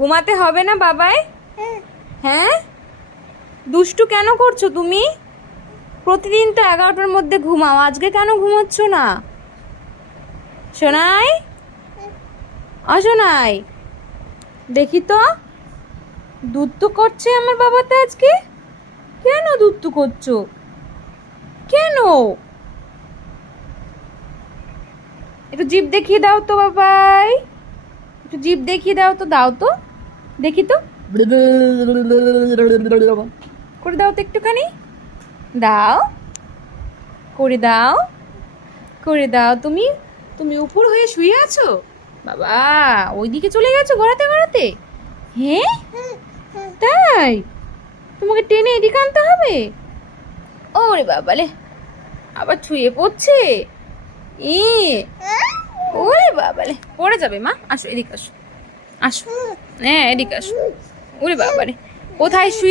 ঘুমাতে হবে না বাবাই? হ্যাঁ, দুষ্টু কেন করছো তুমি? প্রতিদিন তো 11টার মধ্যে ঘুমাও, আজকে কেন ঘুমাচ্ছ না? সোনাই, সোনাই, দেখি তো, দুধ করছে আমার বাবাতে আজকে। কেন দুধ করছো? কেন? একটু জিভ দেখিয়ে দাও তো বাবাই, একটু জিভ দেখিয়ে দাও তো, দাও তো দেখি তো, করে দাও তো একটুখানি, দাও, করে দাও, করে দাও। তুমি তুমি উপর হয়ে শুয়ে আছো বাবা, ওইদিকে চলে গেছো গড়াতে গড়াতে? হ্যাঁ, তাই? তোমাকে টেনে এদিকে আনতে হবে? ওরে বাবালে, আবার ছুঁয়ে পড়ছে। ই, ওরে বাবালে, পড়ে যাবে মা। আসো এদিকে, আসো আসো, হ্যাঁ এদিকে আসো। ওরে বাবারে, কোথায় শুয়ে